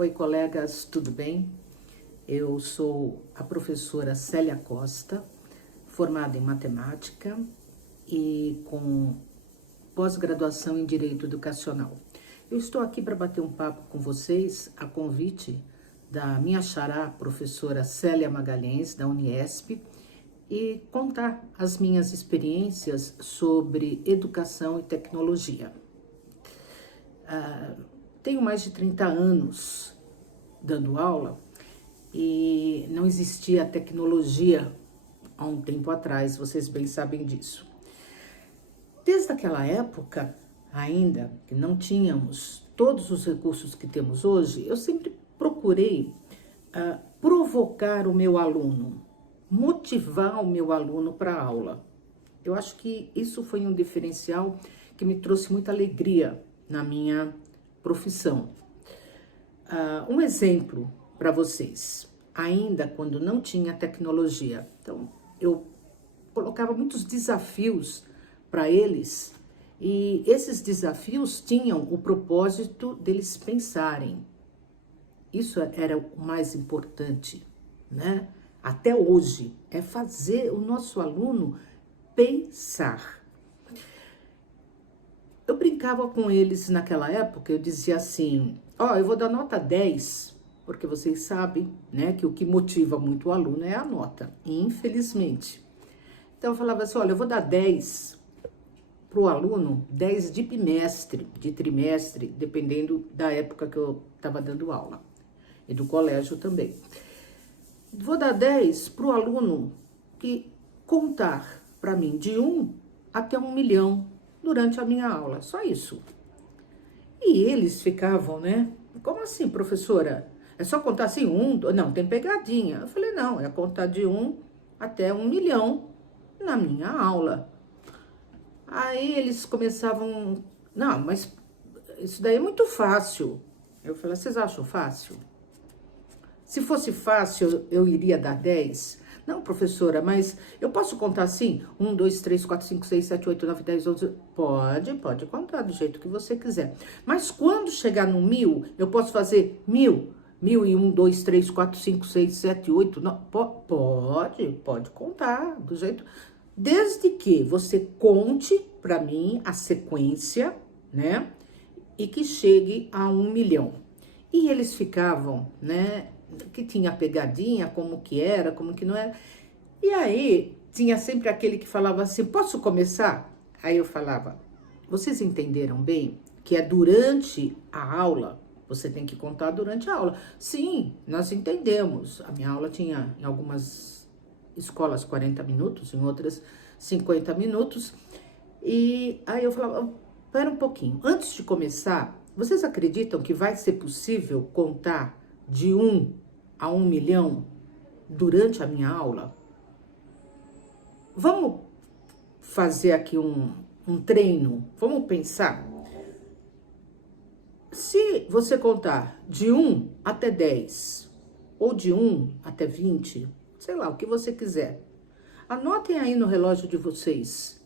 Oi, colegas, tudo bem? Eu sou a professora Célia Costa, formada em matemática e com pós-graduação em Direito Educacional. Eu estou aqui para bater um papo com vocês a convite da minha xará, professora Célia Magalhães, da Uniesp, e contar as minhas experiências sobre educação e tecnologia. Tenho mais de 30 anos dando aula e não existia tecnologia há um tempo atrás, vocês bem sabem disso. Desde aquela época, ainda que não tínhamos todos os recursos que temos hoje, eu sempre procurei provocar o meu aluno, motivar o meu aluno para a aula. Eu acho que isso foi um diferencial que me trouxe muita alegria na minha profissão. Um exemplo para vocês, ainda quando não tinha tecnologia, então eu colocava muitos desafios para eles e esses desafios tinham o propósito deles pensarem. Isso era o mais importante, né? Até hoje, é fazer o nosso aluno pensar. Eu brincava com eles naquela época, eu dizia assim, eu vou dar nota 10, porque vocês sabem, né, que o que motiva muito o aluno é a nota, infelizmente. Então eu falava assim, olha, eu vou dar 10 para o aluno, 10 de bimestre, de trimestre, dependendo da época que eu estava dando aula, e do colégio também. Vou dar 10 para o aluno que contar para mim de 1 até 1 milhão durante a minha aula, só isso. E eles ficavam, né? Como assim, professora? É só contar assim, 1, não, tem pegadinha. Eu falei, não, é contar de 1 até 1 milhão na minha aula. Aí eles começavam, não, mas isso daí é muito fácil. Eu falei, vocês acham fácil? Se fosse fácil, eu iria dar 10? Não, professora, mas eu posso contar assim? 1, 2, 3, 4, 5, 6, 7, 8, 9, 10, 11... Pode contar do jeito que você quiser. Mas quando chegar no 1000, eu posso fazer 1000? 1001, 2, 3, 4, 5, 6, 7, 8, 9... Pode contar do jeito... Desde que você conte para mim a sequência, né? E que chegue a 1 milhão. E eles ficavam, né? Que tinha pegadinha, como que era, como que não era. E aí, tinha sempre aquele que falava assim, posso começar? Aí eu falava, vocês entenderam bem que é durante a aula, você tem que contar durante a aula. Sim, nós entendemos. A minha aula tinha, em algumas escolas, 40 minutos, em outras 50 minutos. E aí eu falava, espera um pouquinho, antes de começar, vocês acreditam que vai ser possível contar de 1 a 1 milhão durante a minha aula? Vamos fazer aqui um treino, vamos pensar. Se você contar de 1 até 10, ou de 1 até 20, sei lá, o que você quiser, anotem aí no relógio de vocês.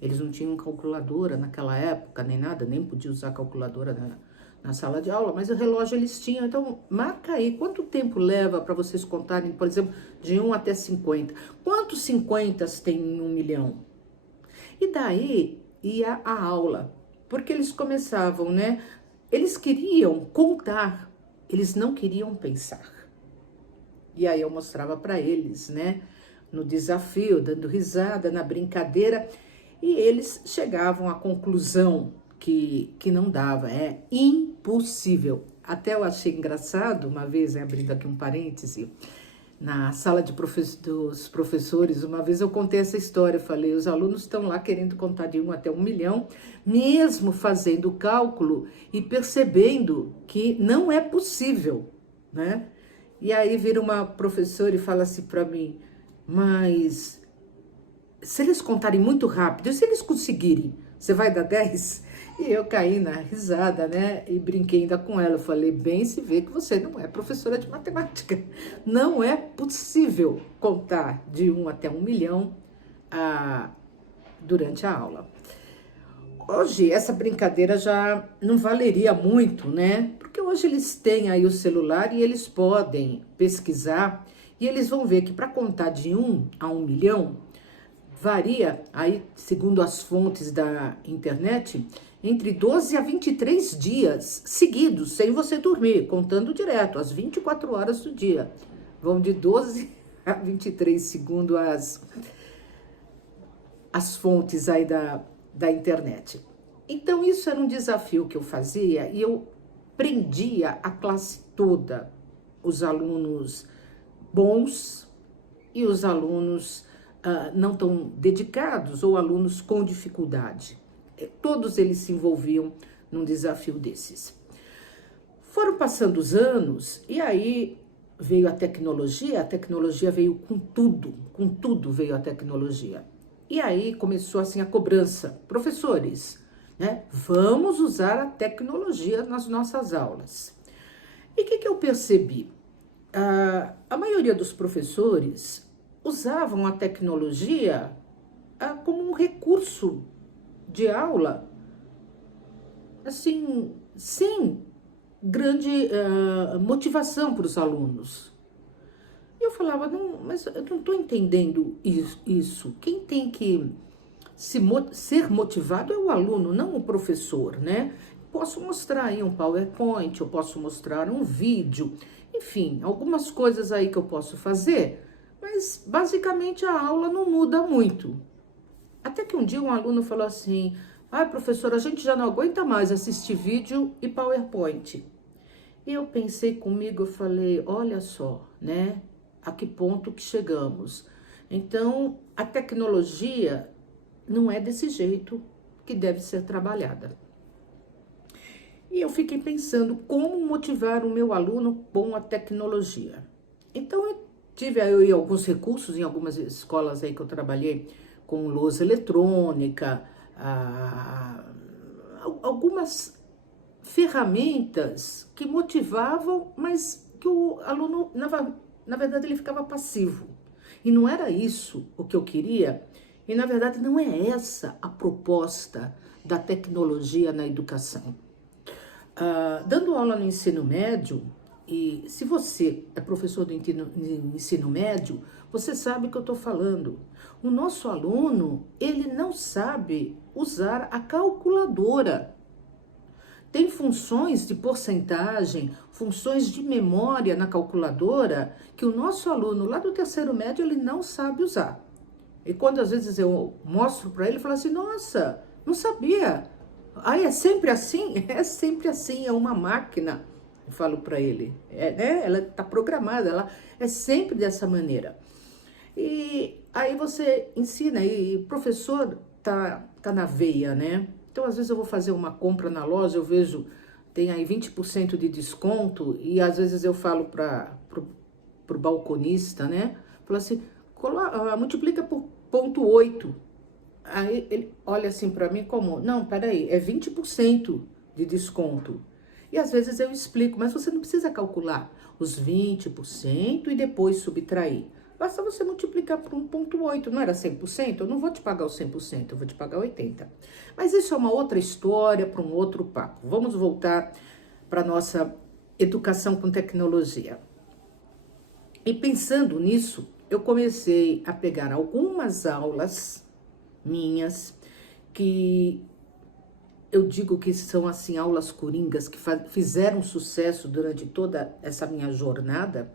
Eles não tinham calculadora naquela época, nem nada, nem podia usar calculadora na sala de aula, mas o relógio eles tinham. Então, marca aí, quanto tempo leva para vocês contarem, por exemplo, de 1 até 50? Quantos 50 tem em 1 milhão? E daí ia a aula, porque eles começavam, né? Eles queriam contar, eles não queriam pensar. E aí eu mostrava para eles, né? No desafio, dando risada, na brincadeira, e eles chegavam à conclusão que não dava, é impossível. Até eu achei engraçado, uma vez, abrindo aqui um parêntese, na sala dos professores, uma vez eu contei essa história, eu falei, os alunos estão lá querendo contar de 1 até 1 milhão, mesmo fazendo o cálculo e percebendo que não é possível, né? E aí vira uma professora e fala assim para mim, mas se eles contarem muito rápido, e se eles conseguirem, você vai dar 10? E eu caí na risada, né? E brinquei ainda com ela. Eu falei, bem se vê que você não é professora de matemática. Não é possível contar de 1 até 1 milhão durante a aula. Hoje essa brincadeira já não valeria muito, né? Porque hoje eles têm aí o celular e eles podem pesquisar e eles vão ver que para contar de 1 a 1 milhão varia aí, segundo as fontes da internet, entre 12 a 23 dias seguidos, sem você dormir, contando direto, às 24 horas do dia. Vão de 12 a 23, segundo as fontes aí da internet. Então, isso era um desafio que eu fazia e eu prendia a classe toda, os alunos bons e os alunos não tão dedicados ou alunos com dificuldade. Todos eles se envolviam num desafio desses. Foram passando os anos e aí veio a tecnologia veio com tudo veio a tecnologia. E aí começou assim a cobrança. Professores, né? Vamos usar a tecnologia nas nossas aulas. E o que eu percebi? A maioria dos professores usavam a tecnologia como um recurso de aula, assim, sem grande motivação para os alunos. Eu falava, não, mas eu não estou entendendo isso. Quem tem que ser motivado é o aluno, não o professor, né? Posso mostrar aí um PowerPoint, eu posso mostrar um vídeo, enfim, algumas coisas aí que eu posso fazer, mas basicamente a aula não muda muito. Até que um dia um aluno falou assim, professor, a gente já não aguenta mais assistir vídeo e PowerPoint. E eu pensei comigo, eu falei, olha só, né? A que ponto que chegamos. Então, a tecnologia não é desse jeito que deve ser trabalhada. E eu fiquei pensando como motivar o meu aluno com a tecnologia. Então, eu tive aí alguns recursos em algumas escolas aí que eu trabalhei com lousa eletrônica, algumas ferramentas que motivavam, mas que o aluno, na verdade, ele ficava passivo. E não era isso o que eu queria, e na verdade não é essa a proposta da tecnologia na educação. Dando aula no ensino médio, e se você é professor do ensino médio, você sabe o que eu estou falando. O nosso aluno, ele não sabe usar a calculadora. Tem funções de porcentagem, funções de memória na calculadora que o nosso aluno lá do terceiro médio ele não sabe usar. E quando às vezes eu mostro para ele, ele fala assim, nossa, não sabia. É sempre assim? É sempre assim, é uma máquina. Eu falo para ele, ela está programada, ela é sempre dessa maneira. E aí você ensina, e professor tá na veia, né? Então, às vezes eu vou fazer uma compra na loja, eu vejo, tem aí 20% de desconto, e às vezes eu falo pro balconista, né? Falo assim, multiplica por 0,8. Aí ele olha assim para mim como, não, peraí, é 20% de desconto. E às vezes eu explico, mas você não precisa calcular os 20% e depois subtrair. Basta você multiplicar por 1,8, não era 100%? Eu não vou te pagar os 100%, eu vou te pagar 80%. Mas isso é uma outra história para um outro papo. Vamos voltar para a nossa educação com tecnologia. E pensando nisso, eu comecei a pegar algumas aulas minhas, que eu digo que são assim aulas coringas, que fizeram sucesso durante toda essa minha jornada,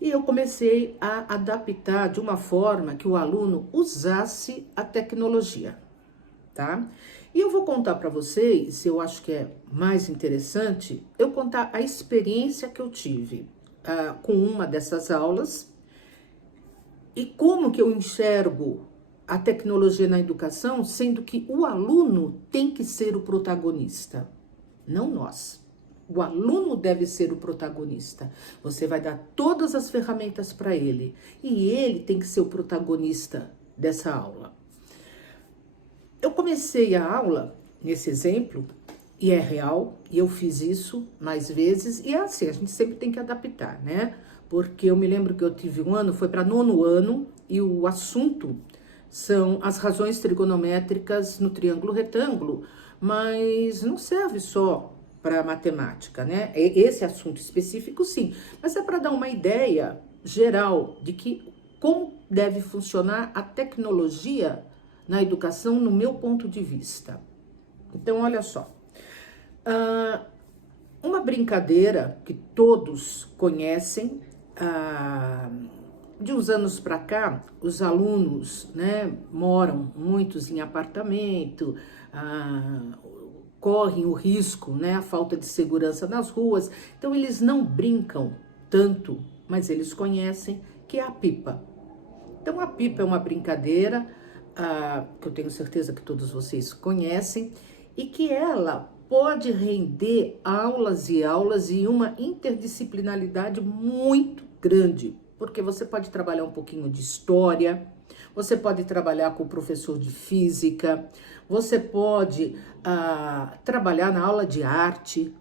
e eu comecei a adaptar de uma forma que o aluno usasse a tecnologia, tá? E eu vou contar para vocês, eu acho que é mais interessante, eu contar a experiência que eu tive com uma dessas aulas e como que eu enxergo a tecnologia na educação, sendo que o aluno tem que ser o protagonista, não nós. O aluno deve ser o protagonista. Você vai dar todas as ferramentas para ele e ele tem que ser o protagonista dessa aula. Eu comecei a aula nesse exemplo, e é real, e eu fiz isso mais vezes, e é assim, a gente sempre tem que adaptar, né? Porque eu me lembro que eu tive um ano, foi para 9º ano, e o assunto são as razões trigonométricas no triângulo retângulo, mas não serve só para matemática, né? Esse assunto específico, sim, mas é para dar uma ideia geral de que como deve funcionar a tecnologia na educação, no meu ponto de vista. Então, olha só, uma brincadeira que todos conhecem, de uns anos para cá, os alunos, né, moram muitos em apartamento, correm o risco, né, a falta de segurança nas ruas, então eles não brincam tanto, mas eles conhecem, que é a pipa. Então a pipa é uma brincadeira que eu tenho certeza que todos vocês conhecem e que ela pode render aulas e aulas e uma interdisciplinaridade muito grande, porque você pode trabalhar um pouquinho de história, você pode trabalhar com o professor de física, você pode trabalhar na aula de arte,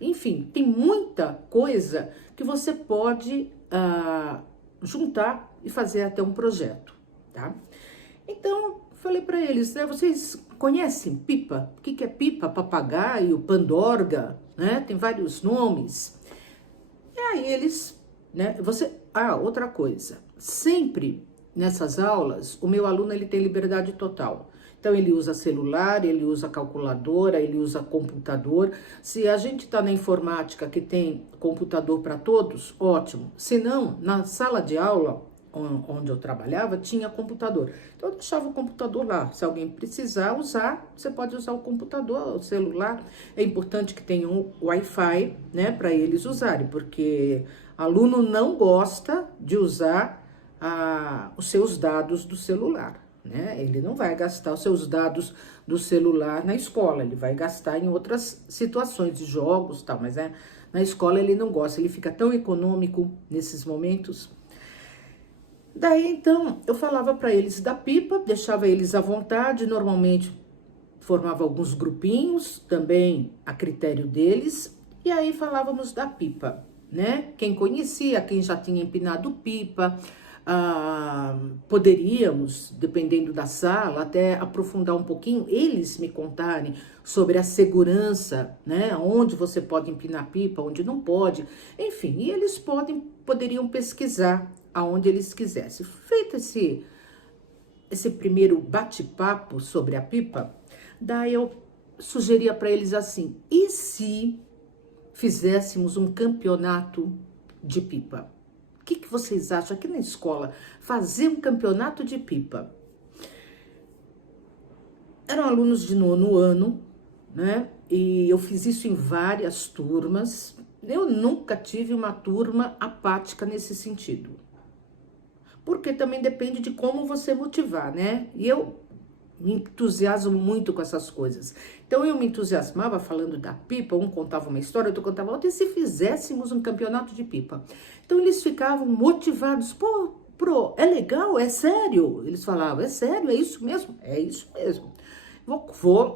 enfim, tem muita coisa que você pode juntar e fazer até um projeto, tá? Então, falei para eles, né, vocês conhecem pipa? O que é pipa? Papagaio, pandorga, né? Tem vários nomes. E aí eles, né, outra coisa, sempre nessas aulas, o meu aluno ele tem liberdade total. Então ele usa celular, ele usa calculadora, ele usa computador. Se a gente está na informática que tem computador para todos, ótimo. Se não, na sala de aula onde eu trabalhava, tinha computador. Então eu deixava o computador lá. Se alguém precisar usar, você pode usar o computador, o celular. É importante que tenha um Wi-Fi, né, para eles usarem, porque aluno não gosta de usar os seus dados do celular, né? Ele não vai gastar os seus dados do celular na escola, ele vai gastar em outras situações de jogos e tal, mas na escola ele não gosta, ele fica tão econômico nesses momentos. Daí, então, eu falava para eles da pipa, deixava eles à vontade, normalmente formava alguns grupinhos, também a critério deles, e aí falávamos da pipa, né? Quem conhecia, quem já tinha empinado pipa, poderíamos, dependendo da sala, até aprofundar um pouquinho, eles me contarem sobre a segurança, né? Onde você pode empinar pipa, onde não pode, enfim, e eles poderiam pesquisar aonde eles quisessem. Feito esse primeiro bate-papo sobre a pipa, daí eu sugeria para eles assim, e se fizéssemos um campeonato de pipa? O que vocês acham aqui na escola? Fazer um campeonato de pipa. Eram alunos de 9º ano, né? E eu fiz isso em várias turmas. Eu nunca tive uma turma apática nesse sentido. Porque também depende de como você motivar, né? E eu me entusiasmo muito com essas coisas. Então eu me entusiasmava falando da pipa, um contava uma história, outro contava outra, e se fizéssemos um campeonato de pipa? Então eles ficavam motivados, pô, é legal, é sério? Eles falavam, é sério, é isso mesmo? É isso mesmo.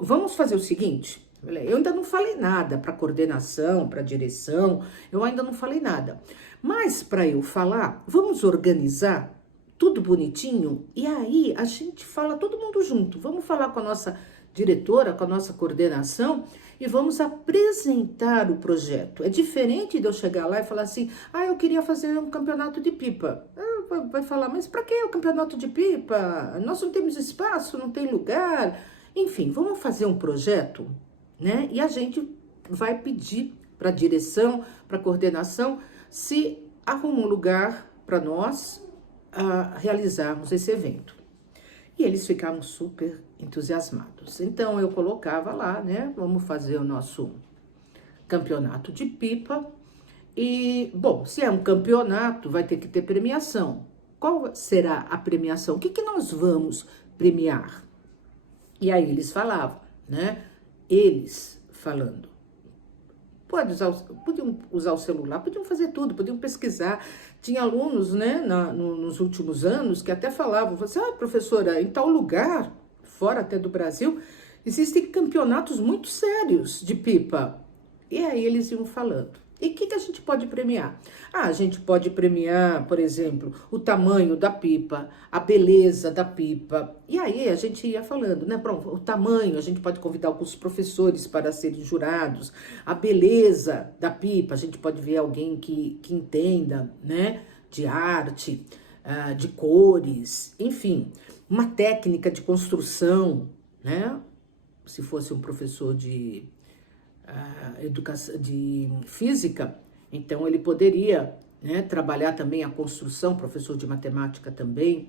Vamos fazer o seguinte, eu ainda não falei nada para coordenação, para direção, eu ainda não falei nada. Mas para eu falar, vamos organizar tudo bonitinho, e aí a gente fala todo mundo junto. Vamos falar com a nossa diretora, com a nossa coordenação e vamos apresentar o projeto. É diferente de eu chegar lá e falar assim, eu queria fazer um campeonato de pipa. Vai falar, mas para que o campeonato de pipa? Nós não temos espaço, não tem lugar. Enfim, vamos fazer um projeto, né? E a gente vai pedir para a direção, para a coordenação, se arruma um lugar para nós realizarmos esse evento. E eles ficaram super entusiasmados. Então eu colocava lá, né? Vamos fazer o nosso campeonato de pipa. E, bom, se é um campeonato, vai ter que ter premiação. Qual será a premiação? O que nós vamos premiar? E aí eles falavam, né? Eles falando. Podiam usar o celular, podiam fazer tudo, podiam pesquisar. Tinha alunos, né, nos últimos anos que até falavam, assim, professora, em tal lugar, fora até do Brasil, existem campeonatos muito sérios de pipa. E aí eles iam falando. E o que a gente pode premiar? A gente pode premiar, por exemplo, o tamanho da pipa, a beleza da pipa. E aí a gente ia falando, né? Pronto, o tamanho, a gente pode convidar alguns professores para serem jurados. A beleza da pipa, a gente pode ver alguém que entenda, né? De arte, de cores, enfim. Uma técnica de construção, né? Se fosse um professor de educação, de física, então ele poderia, né, trabalhar também a construção, professor de matemática também.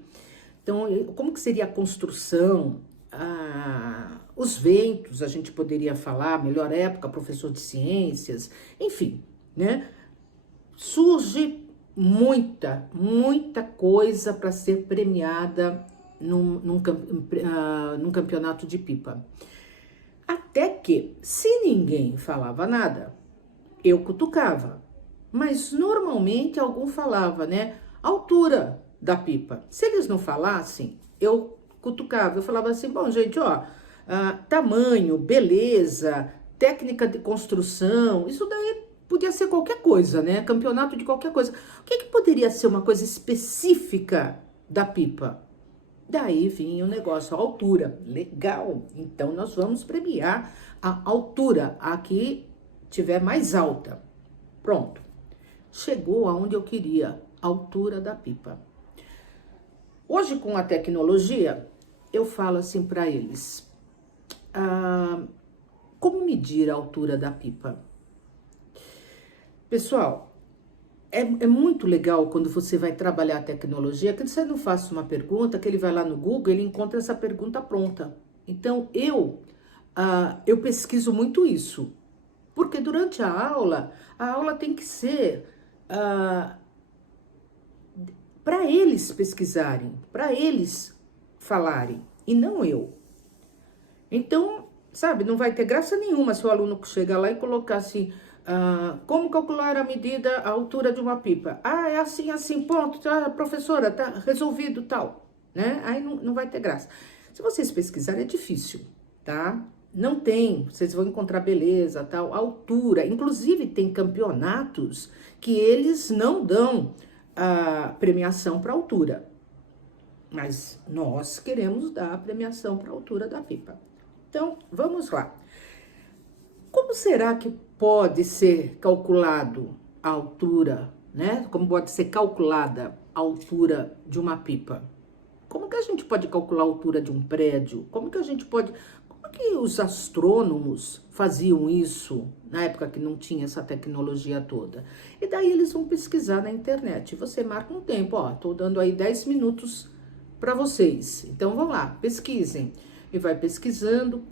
Então, como que seria a construção? Os ventos, a gente poderia falar, melhor época, professor de ciências, enfim, né? Surge muita coisa para ser premiada num campeonato de pipa. Até que, se ninguém falava nada, eu cutucava. Mas normalmente algum falava, né? Altura da pipa. Se eles não falassem, eu cutucava. Eu falava assim, bom, gente, ó, tamanho, beleza, técnica de construção, isso daí podia ser qualquer coisa, né? Campeonato de qualquer coisa. O que poderia ser uma coisa específica da pipa? Daí vinha o negócio, a altura. Legal, então nós vamos premiar a altura, a que tiver mais alta. Pronto, chegou aonde eu queria, a altura da pipa. Hoje, com a tecnologia, eu falo assim para eles, como medir a altura da pipa? Pessoal, é muito legal quando você vai trabalhar a tecnologia, que você não faça uma pergunta, que ele vai lá no Google, ele encontra essa pergunta pronta. Então, eu pesquiso muito isso, porque durante a aula tem que ser para eles pesquisarem, para eles falarem, e não eu. Então, sabe, não vai ter graça nenhuma se o aluno chegar lá e colocar assim, como calcular a medida, a altura de uma pipa? É assim, ponto, professora, tá resolvido, tal, né? Aí não vai ter graça. Se vocês pesquisarem, é difícil, tá? Não tem, vocês vão encontrar beleza, tal, altura. Inclusive, tem campeonatos que eles não dão premiação para altura. Mas nós queremos dar a premiação para a altura da pipa. Então, vamos lá. Como será que pode ser calculado a altura, né? Como pode ser calculada a altura de uma pipa? Como que a gente pode calcular a altura de um prédio? Como que os astrônomos faziam isso na época que não tinha essa tecnologia toda? E daí eles vão pesquisar na internet. Você marca um tempo, tô dando aí 10 minutos para vocês. Então, vão lá, pesquisem. E vai pesquisando.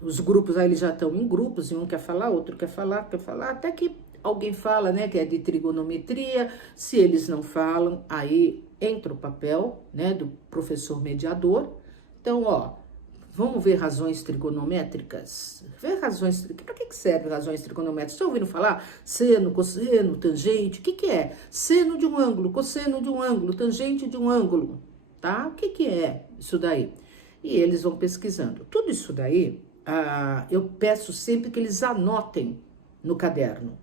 Os grupos, aí eles já estão em grupos, e um quer falar, outro quer falar, até que alguém fala, né, que é de trigonometria. Se eles não falam, aí entra o papel, né, do professor mediador. Então, vamos ver razões trigonométricas? Para que serve razões trigonométricas? Estão ouvindo falar? Seno, cosseno, tangente, o que é? Seno de um ângulo, cosseno de um ângulo, tangente de um ângulo, tá? O que é isso daí? E eles vão pesquisando. Tudo isso daí, eu peço sempre que eles anotem no caderno,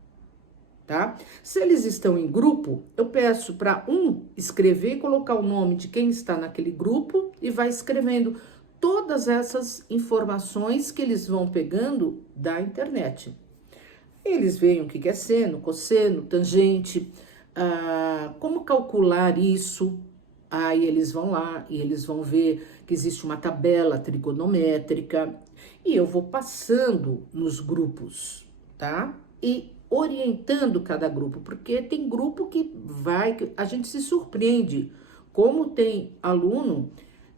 tá? Se eles estão em grupo, eu peço para um escrever e colocar o nome de quem está naquele grupo e vai escrevendo todas essas informações que eles vão pegando da internet. Eles veem o que é seno, cosseno, tangente, como calcular isso. Aí eles vão lá e eles vão ver que existe uma tabela trigonométrica e eu vou passando nos grupos, tá? E orientando cada grupo, porque tem grupo que a gente se surpreende, como tem aluno,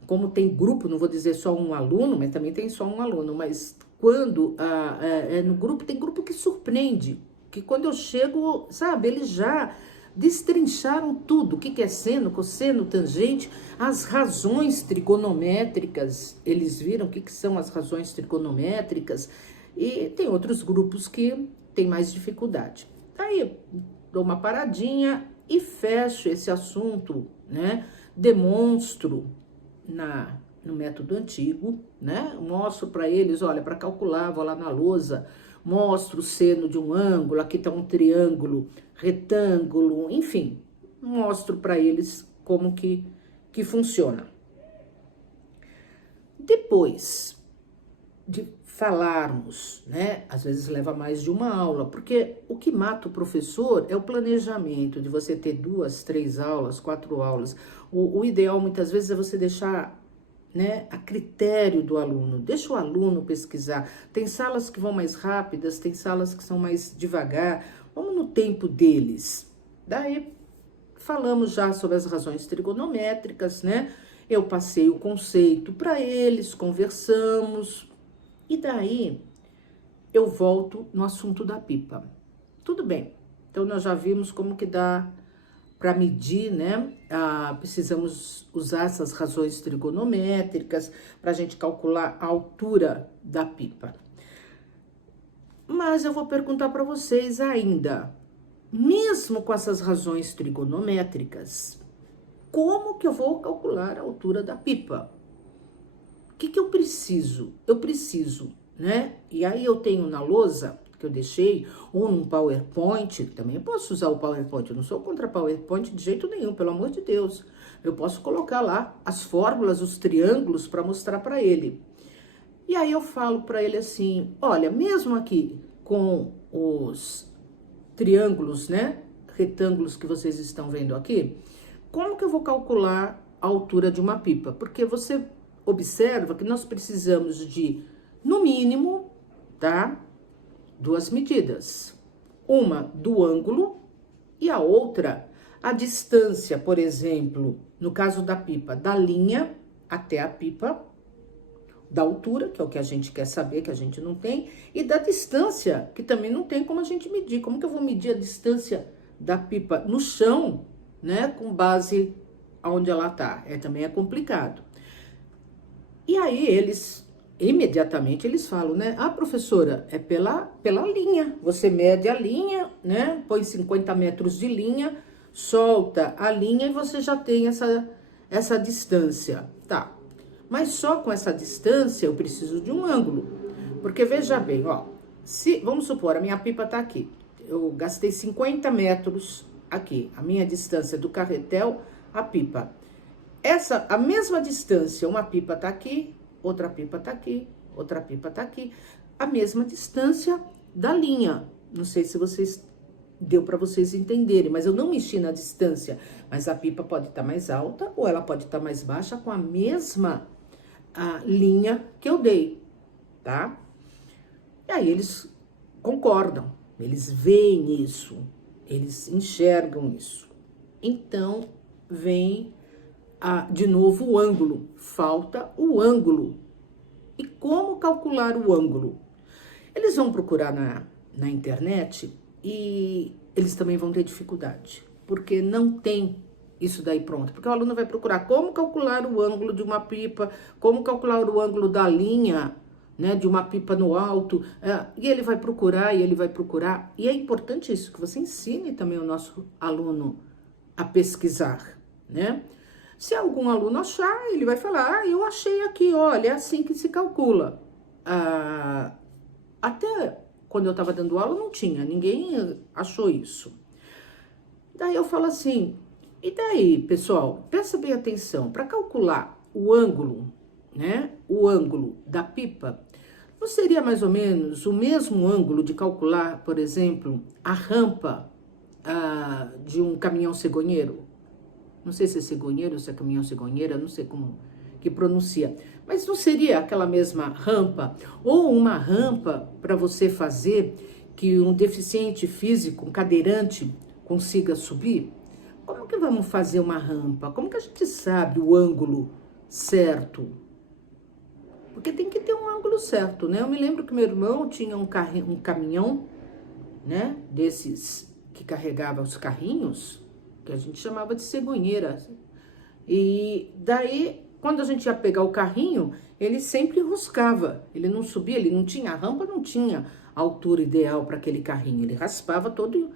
como tem grupo, não vou dizer só um aluno, mas também tem só um aluno, mas quando no grupo, tem grupo que surpreende, que quando eu chego, sabe, eles já destrincharam tudo, o que é seno, cosseno, tangente, as razões trigonométricas, eles viram o que são as razões trigonométricas, e tem outros grupos que têm mais dificuldade. Aí, dou uma paradinha e fecho esse assunto, né? Demonstro no método antigo, né? Mostro para eles, olha, para calcular, vou lá na lousa, mostro o seno de um ângulo, aqui está um triângulo, retângulo, enfim, mostro para eles como que funciona. Depois de falarmos, né, às vezes leva mais de uma aula, porque o que mata o professor é o planejamento, de você ter 2, 3 aulas, 4 aulas. O ideal muitas vezes é você deixar, né, a critério do aluno, deixa o aluno pesquisar. Tem salas que vão mais rápidas, tem salas que são mais devagar, vamos no tempo deles. Daí falamos já sobre as razões trigonométricas, né? Eu passei o conceito para eles, conversamos, e daí eu volto no assunto da pipa. Tudo bem, então nós já vimos como que dá para medir, né? Precisamos usar essas razões trigonométricas para a gente calcular a altura da pipa. Mas eu vou perguntar para vocês ainda, mesmo com essas razões trigonométricas, como que eu vou calcular a altura da pipa? O que eu preciso? Eu preciso, né? E aí eu tenho na lousa que eu deixei, ou num PowerPoint, também posso usar o PowerPoint, eu não sou contra PowerPoint de jeito nenhum, pelo amor de Deus. Eu posso colocar lá as fórmulas, os triângulos para mostrar para ele. E aí eu falo para ele assim, olha, mesmo aqui com os triângulos, né, retângulos que vocês estão vendo aqui, como que eu vou calcular a altura de uma pipa? Porque você observa que nós precisamos de, no mínimo, tá? 2 medidas. Uma do ângulo e a outra a distância, por exemplo, no caso da pipa, da linha até a pipa, da altura, que é o que a gente quer saber, que a gente não tem, e da distância, que também não tem como a gente medir. Como que eu vou medir a distância da pipa no chão, né, com base aonde ela tá? Também é complicado. E aí eles, imediatamente eles falam, né? Ah, professora, é pela linha. Você mede a linha, né? Põe 50 metros de linha, solta a linha e você já tem essa distância. Tá, mas só com essa distância eu preciso de um ângulo. Porque veja bem, ó, vamos supor, a minha pipa tá aqui. Eu gastei 50 metros aqui, a minha distância do carretel à pipa. A mesma distância, uma pipa tá aqui, outra pipa tá aqui, outra pipa tá aqui. A mesma distância da linha. Não sei se deu para vocês entenderem, mas eu não mexi na distância. Mas a pipa pode estar mais alta ou ela pode estar mais baixa com a mesma linha que eu dei, tá? E aí eles concordam, eles veem isso, eles enxergam isso. Então, vem de novo o ângulo, falta o ângulo. E como calcular o ângulo? Eles vão procurar na internet e eles também vão ter dificuldade, porque não tem isso daí pronto. Porque o aluno vai procurar como calcular o ângulo de uma pipa, como calcular o ângulo da linha, né, de uma pipa no alto, e ele vai procurar, e é importante isso, que você ensine também o nosso aluno a pesquisar, né? Se algum aluno achar, ele vai falar, eu achei aqui, olha, é assim que se calcula. Até quando eu estava dando aula não tinha, ninguém achou isso. Daí eu falo assim, e daí, pessoal, presta bem atenção, para calcular o ângulo, né, o ângulo da pipa, não seria mais ou menos o mesmo ângulo de calcular, por exemplo, a rampa de um caminhão cegonheiro? Não sei se é cegonheiro ou se é caminhão cegonheira, não sei como que pronuncia. Mas não seria aquela mesma rampa? Ou uma rampa para você fazer que um deficiente físico, um cadeirante, consiga subir? Como que vamos fazer uma rampa? Como que a gente sabe o ângulo certo? Porque tem que ter um ângulo certo, né? Eu me lembro que meu irmão tinha um caminhão, né? Desses que carregava os carrinhos, que a gente chamava de cegonheira. E daí, quando a gente ia pegar o carrinho, ele sempre enroscava. Ele não subia, ele não tinha, a rampa não tinha a altura ideal para aquele carrinho. Ele raspava todo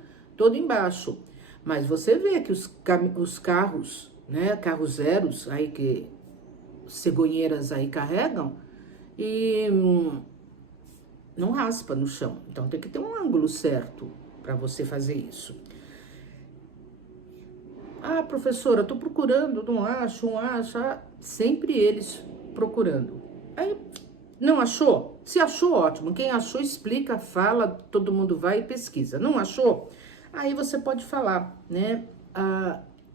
embaixo. Mas você vê que os carros, né, carros zeros, aí que cegonheiras aí carregam, e não raspa no chão. Então tem que ter um ângulo certo para você fazer isso. Ah, professora, tô procurando, não acho, não acho. Sempre eles procurando. Aí, não achou? Se achou, ótimo. Quem achou, explica, fala, todo mundo vai e pesquisa. Não achou? Aí você pode falar, né?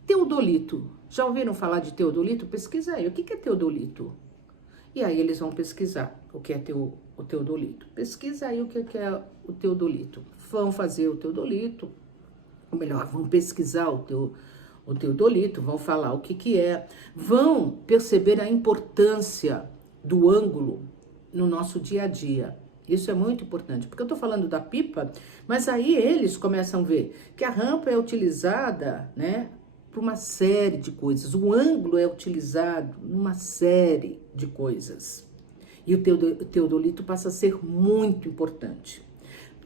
Teodolito. Já ouviram falar de teodolito? Pesquisa aí. O que é teodolito? E aí eles vão pesquisar o que é o teodolito. Pesquisa aí o que é o teodolito. Vão fazer o teodolito, ou melhor, vão pesquisar o teodolito, vão falar o que é, vão perceber a importância do ângulo no nosso dia a dia. Isso é muito importante, porque eu tô falando da pipa, mas aí eles começam a ver que a rampa é utilizada, né, para uma série de coisas. O ângulo é utilizado numa série de coisas. E o teodolito passa a ser muito importante.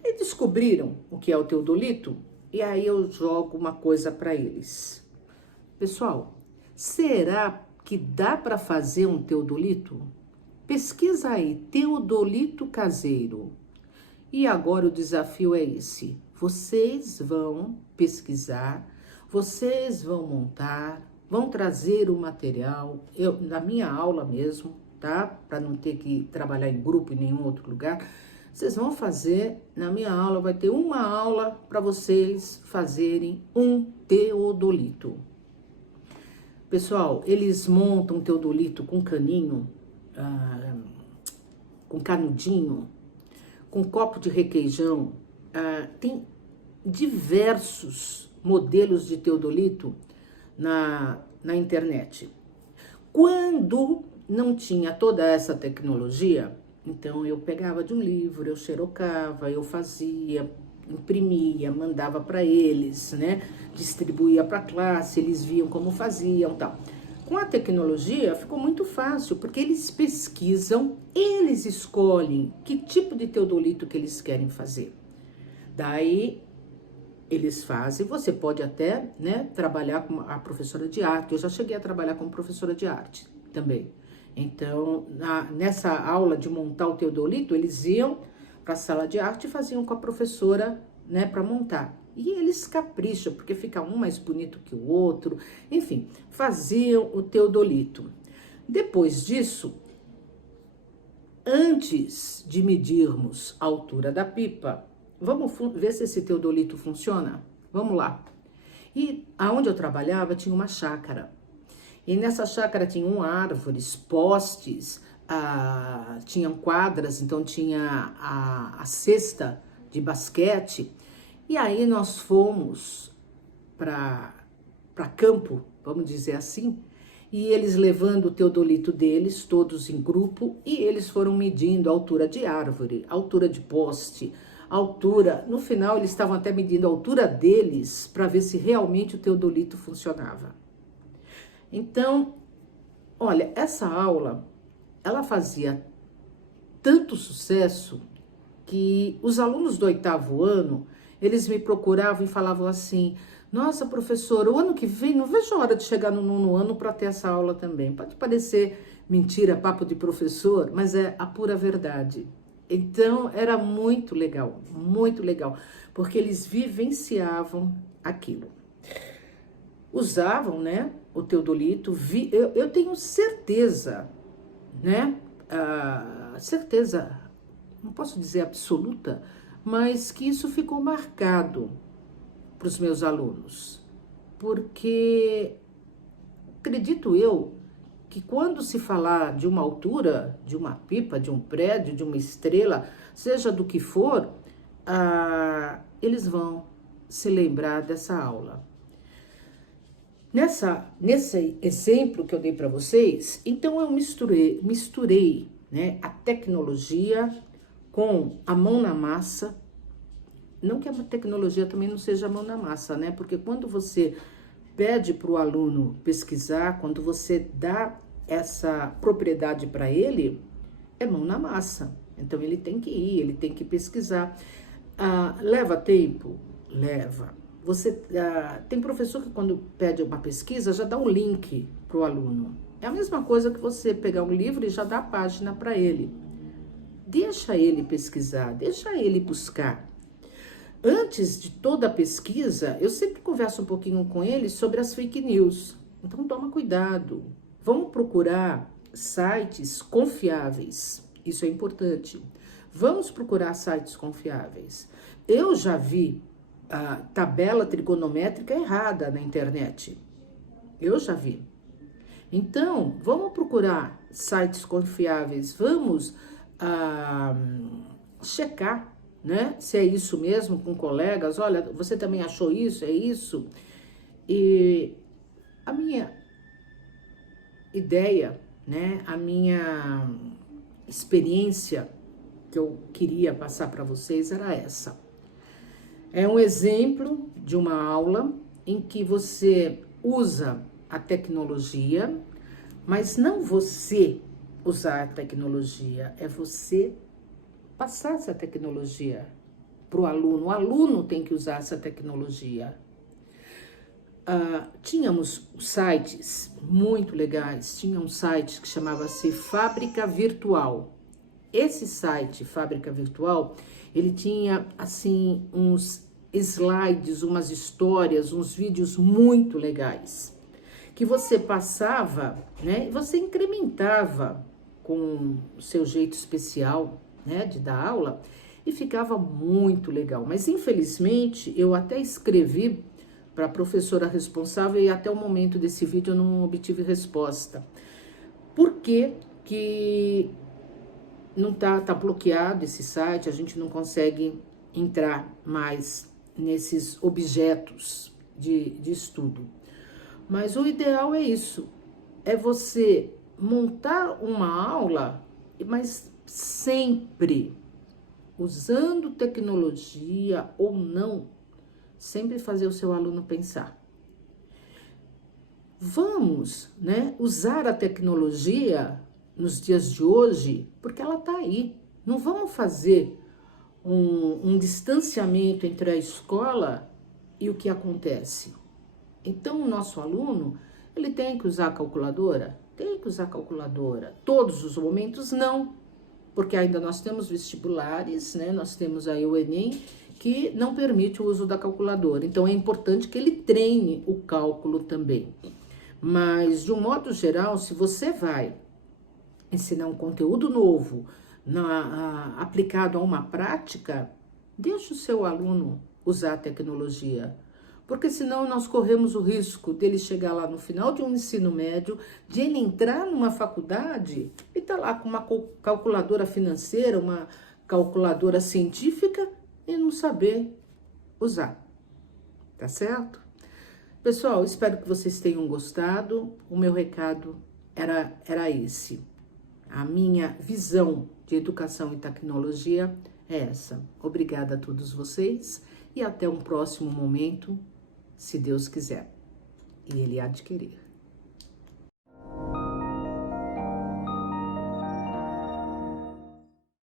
E descobriram o que é o teodolito, e aí eu jogo uma coisa para eles. Pessoal, será que dá para fazer um teodolito? Pesquisa aí, teodolito caseiro. E agora o desafio é esse. Vocês vão pesquisar, vocês vão montar, vão trazer o material, na minha aula mesmo, tá? Para não ter que trabalhar em grupo em nenhum outro lugar. Vocês vão fazer, na minha aula vai ter uma aula para vocês fazerem um teodolito. Pessoal, eles montam teodolito com caninho, com canudinho, com copo de requeijão. Tem diversos modelos de teodolito na internet. Quando não tinha toda essa tecnologia, então eu pegava de um livro, eu xerocava, eu fazia, imprimia, mandava para eles, né? Distribuía para a classe, eles viam como faziam, tal. Com a tecnologia ficou muito fácil, porque eles pesquisam, eles escolhem que tipo de teodolito que eles querem fazer. Daí eles fazem, você pode até, né, trabalhar com a professora de arte. Eu já cheguei a trabalhar como professora de arte também. Então, nessa aula de montar o teodolito, eles iam para a sala de arte e faziam com a professora, né, para montar. E eles capricham, porque fica um mais bonito que o outro. Enfim, faziam o teodolito. Depois disso, antes de medirmos a altura da pipa, vamos ver se esse teodolito funciona? Vamos lá. E aonde eu trabalhava tinha uma chácara. E nessa chácara tinham árvores, postes, tinham quadras, então tinha a cesta de basquete. E aí nós fomos para campo, vamos dizer assim, e eles levando o teodolito deles, todos em grupo, e eles foram medindo a altura de árvore, a altura de poste, a altura. No final eles estavam até medindo a altura deles para ver se realmente o teodolito funcionava. Então, olha, essa aula, ela fazia tanto sucesso que os alunos do 8º ano, eles me procuravam e falavam assim: nossa, professora, o ano que vem não vejo a hora de chegar no 9º ano para ter essa aula também. Pode parecer mentira, papo de professor, mas é a pura verdade. Então, era muito legal, porque eles vivenciavam aquilo. Usavam, né, o teodolito, eu tenho certeza, né, certeza, não posso dizer absoluta, mas que isso ficou marcado para os meus alunos, porque acredito eu que quando se falar de uma altura, de uma pipa, de um prédio, de uma estrela, seja do que for, eles vão se lembrar dessa aula. Nesse exemplo que eu dei para vocês, então eu misturei, né, a tecnologia com a mão na massa. Não que a tecnologia também não seja a mão na massa, né? Porque quando você pede para o aluno pesquisar, quando você dá essa propriedade para ele, é mão na massa. Então ele tem que ir, ele tem que pesquisar. Leva tempo? Leva. Tem professor que quando pede uma pesquisa já dá um link para o aluno. É a mesma coisa que você pegar um livro e já dá a página para ele. Deixa ele pesquisar, deixa ele buscar. Antes de toda a pesquisa, eu sempre converso um pouquinho com ele sobre as fake news. Então toma cuidado. Vamos procurar sites confiáveis. Isso é importante. Vamos procurar sites confiáveis. Eu já vi a tabela trigonométrica errada na internet. Eu já vi. Então, vamos procurar sites confiáveis. Vamos checar, né? Se é isso mesmo com colegas. Olha, você também achou isso? É isso? E a minha ideia, né? A minha experiência que eu queria passar para vocês era essa. É um exemplo de uma aula em que você usa a tecnologia, mas não você usar a tecnologia, é você passar essa tecnologia para o aluno. O aluno tem que usar essa tecnologia. Tínhamos sites muito legais, tinha um site que chamava-se Fábrica Virtual. Esse site, Fábrica Virtual, ele tinha, assim, uns slides, umas histórias, uns vídeos muito legais, que você passava, né, e você incrementava com o seu jeito especial, né, de dar aula, e ficava muito legal. Mas, infelizmente, eu até escrevi para a professora responsável e até o momento desse vídeo eu não obtive resposta. Por que não tá bloqueado esse site, a gente não consegue entrar mais nesses objetos de estudo? Mas o ideal é isso, é você montar uma aula, mas sempre usando tecnologia ou não, sempre fazer o seu aluno pensar. Vamos, né, usar a tecnologia nos dias de hoje, porque ela está aí. Não vamos fazer um distanciamento entre a escola e o que acontece. Então, o nosso aluno, ele tem que usar a calculadora? Tem que usar a calculadora. Todos os momentos, não. Porque ainda nós temos vestibulares, né? Nós temos aí o Enem, que não permite o uso da calculadora. Então, é importante que ele treine o cálculo também. Mas, de um modo geral, se você vai ensinar um conteúdo novo, aplicado a uma prática, deixa o seu aluno usar a tecnologia. Porque senão nós corremos o risco dele chegar lá no final de um ensino médio, de ele entrar numa faculdade e tá lá com uma calculadora financeira, uma calculadora científica e não saber usar. Tá certo? Pessoal, espero que vocês tenham gostado. O meu recado era esse. A minha visão de educação e tecnologia é essa. Obrigada a todos vocês e até um próximo momento, se Deus quiser. E Ele há de querer.